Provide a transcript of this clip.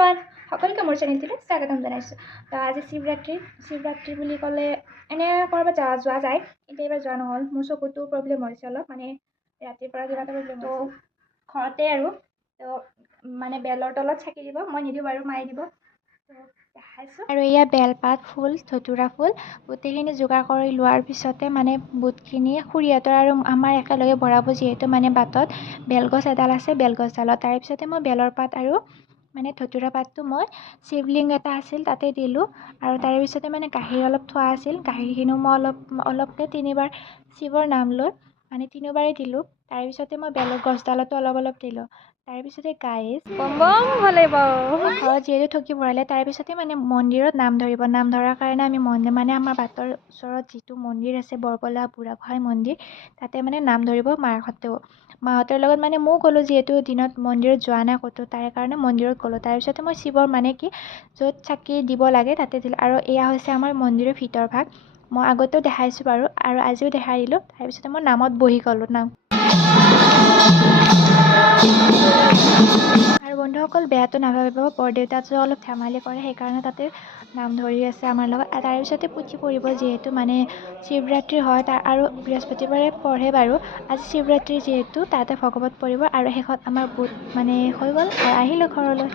Everyone সকলোকে মোৰ চেনেলটোলৈ স্বাগতম জনাইছোঁ। তো আজি শিৱৰাত্ৰি বুলি ক'লে এনে ক'ৰবাত যোৱা যায়, কিন্তু এইবাৰ যোৱা নহ'ল। মোৰ চকুটো প্ৰব্লেম হৈছে অলপ, মানে ৰাতিৰ পৰা কিবা এটা প্ৰব্লেম তো ঘৰতে আৰু তো মানে বেলৰ তলত চাকি দিব, মই নিদিওঁ বাৰু, মায়ে দিব। তো দেখাইছোঁ। আৰু এয়া বেলপাত ফুল, ধতুৰা ফুল গোটেইখিনি যোগাৰ কৰি লোৱাৰ পিছতে মানে বুটখিনি খুৰীহঁতৰ আৰু আমাৰ একেলগে ভৰাব, যিহেতু মানে বাটত বেলগছ এডাল আছে, বেলগছডালত। তাৰপিছতে মই বেলৰ পাত আৰু মানে ধতুৰা পাতটো মই শিৱলিংগ এটা আছিল তাতে দিলোঁ, আৰু তাৰে পিছতে মানে গাখীৰ অলপ থোৱা আছিল, গাখীৰখিনিও মই অলপকৈ 3বাৰ শিৱৰ নাম লৈ মানে 3বাৰেই দিলোঁ। তাৰপিছতে মই বেলৰ গছডালতো অলপ দিলোঁ। তাৰপিছতে গাইজ বম বম হ'লে ঘৰত যিহেতু ঠগি ভৰালে, তাৰপিছতে মানে মন্দিৰত নাম ধৰিব। নাম ধৰাৰ কাৰণে আমি মানে আমাৰ বাটৰ ওচৰত যিটো মন্দিৰ আছে, বৰকলা বুঢ়াগোহাঁই মন্দিৰ, তাতে মানে নাম ধৰিব মাহঁতৰ লগত। মানে ময়ো গ'লোঁ, যিহেতু দিনত মন্দিৰত যোৱা নাই ক'তো, তাৰে কাৰণে মন্দিৰত গ'লোঁ। তাৰপিছতে মই শিৱৰ মানে কি য'ত চাকি দিব লাগে তাতে দিলোঁ। আৰু এয়া হৈছে আমাৰ মন্দিৰৰ ভিতৰ ভাগ। মই আগতেও দেখাইছোঁ বাৰু, আৰু আজিও দেখাই দিলোঁ। তাৰপিছতে মই নামত বহি গ'লোঁ নাম। আৰু বন্ধুসকল বেয়াটো নাভাবিব, বৰদেউতাটো অলপ ধেমালি কৰে, সেইকাৰণে তাতে নাম ধৰি আছে আমাৰ লগত। তাৰপিছতে পুথি পঢ়িব, যিহেতু মানে শিৱৰাত্ৰি হয় আৰু বৃহস্পতিবাৰে পঢ়ে বাৰু। আজি শিৱৰাত্ৰি যিহেতু তাতে ভাগৱত পঢ়িব, আৰু শেষত আমাৰ বুট মানে হৈ গ'ল আৰু আহিলোঁ ঘৰলৈ।